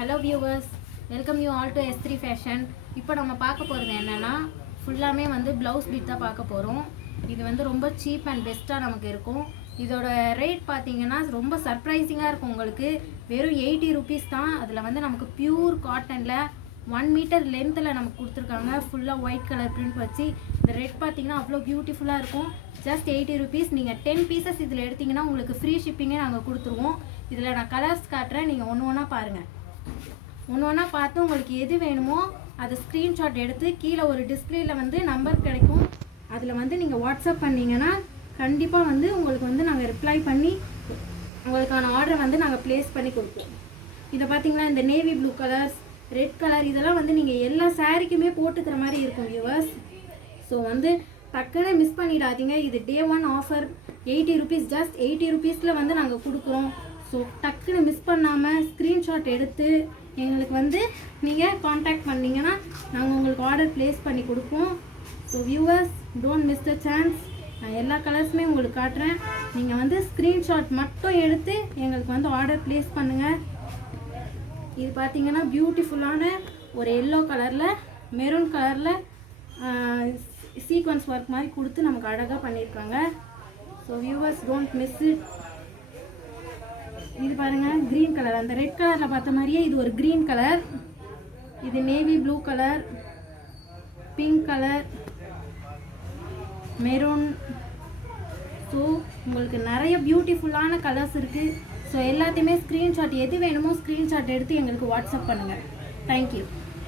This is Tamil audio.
Hello viewers, welcome you all to S3 fashion. இப்போ நம்ம பார்க்க போகிறது என்னென்னா ஃபுல்லாமே வந்து ப்ளவுஸ் பீட் தான் பார்க்க போகிறோம். இது வந்து ரொம்ப சீப் அண்ட் பெஸ்ட்டாக நமக்கு இருக்கும். இதோட ரேட் பார்த்தீங்கன்னா ரொம்ப சர்ப்ரைசிங்காக இருக்கும். உங்களுக்கு வெறும் 80 ருபீஸ் தான். அதில் வந்து நமக்கு பியூர் காட்டனில் 1 மீட்டர் லென்த்தில் நமக்கு கொடுத்துருக்காங்க. ஃபுல்லாக ஒயிட் கலர் பிரிண்ட் வச்சு இந்த ரெட் பார்த்தீங்கன்னா அவ்வளோ பியூட்டிஃபுல்லாக இருக்கும். Just 80 rupees. நீங்கள் 10 பீசஸ் இதில் எடுத்திங்கன்னா உங்களுக்கு ஃப்ரீ ஷிப்பிங்கே நாங்கள் கொடுத்துருவோம். இதில் நான் கலர்ஸ் காட்டுறேன், நீங்கள் ஒன்று ஒன்றா பாருங்கள். ஒன்று ஒன்றா பார்த்து உங்களுக்கு எது வேணுமோ அதை ஸ்க்ரீன்ஷாட் எடுத்து கீழே ஒரு டிஸ்பிளேயில் வந்து நம்பர் கிடைக்கும். அதில் வந்து நீங்கள் வாட்ஸ்அப் பண்ணிங்கன்னா கண்டிப்பாக வந்து உங்களுக்கு வந்து நாங்கள் ரிப்ளை பண்ணி உங்களுக்கான ஆர்டரை வந்து நாங்கள் ப்ளேஸ் பண்ணி கொடுப்போம். இதை பார்த்தீங்கன்னா இந்த navy blue colours, red colour, இதெல்லாம் வந்து நீங்கள் எல்லா சாரீக்குமே போட்டுக்கிற மாதிரி இருக்கும் வியூவர்ஸ். ஸோ வந்து டக்குன்னு மிஸ் பண்ணிடாதீங்க. இது டே 1 ஆஃபர் 80 ருபீஸ். ஜஸ்ட் 80 ருபீஸில் வந்து நாங்கள் கொடுக்குறோம். ஸோ டக்குன்னு மிஸ் பண்ணாமல் ஸ்க்ரீன்ஷாட் எடுத்து எங்களுக்கு வந்து நீங்கள் காண்டாக்ட் பண்ணிங்கன்னா நாங்கள் உங்களுக்கு ஆர்டர் ப்ளேஸ் பண்ணி கொடுப்போம். So viewers, don't miss the chance. நான் எல்லா கலர்ஸுமே உங்களுக்கு காட்டுறேன். நீங்கள் வந்து ஸ்க்ரீன்ஷாட் மட்டும் எடுத்து எங்களுக்கு வந்து ஆர்டர் ப்ளேஸ் பண்ணுங்கள். இது பார்த்தீங்கன்னா பியூட்டிஃபுல்லான ஒரு எல்லோ கலரில் மெரூன் கலரில் சீக்வன்ஸ் ஒர்க் மாதிரி கொடுத்து நமக்கு அழகாக பண்ணியிருக்காங்க. So viewers, don't miss it. இது பாருங்கள், க்ரீன் கலர், அந்த ரெட் கலரில் பார்த்த மாதிரியே இது ஒரு க்ரீன் கலர். இது navy blue colour, pink colour, maroon. So உங்களுக்கு நிறைய பியூட்டிஃபுல்லான கலர்ஸ் இருக்குது. ஸோ எல்லாத்தையுமே ஸ்க்ரீன்ஷாட் எது வேணுமோ ஸ்க்ரீன்ஷாட் எடுத்து எங்களுக்கு வாட்ஸ்அப் பண்ணுங்கள். தேங்க்யூ.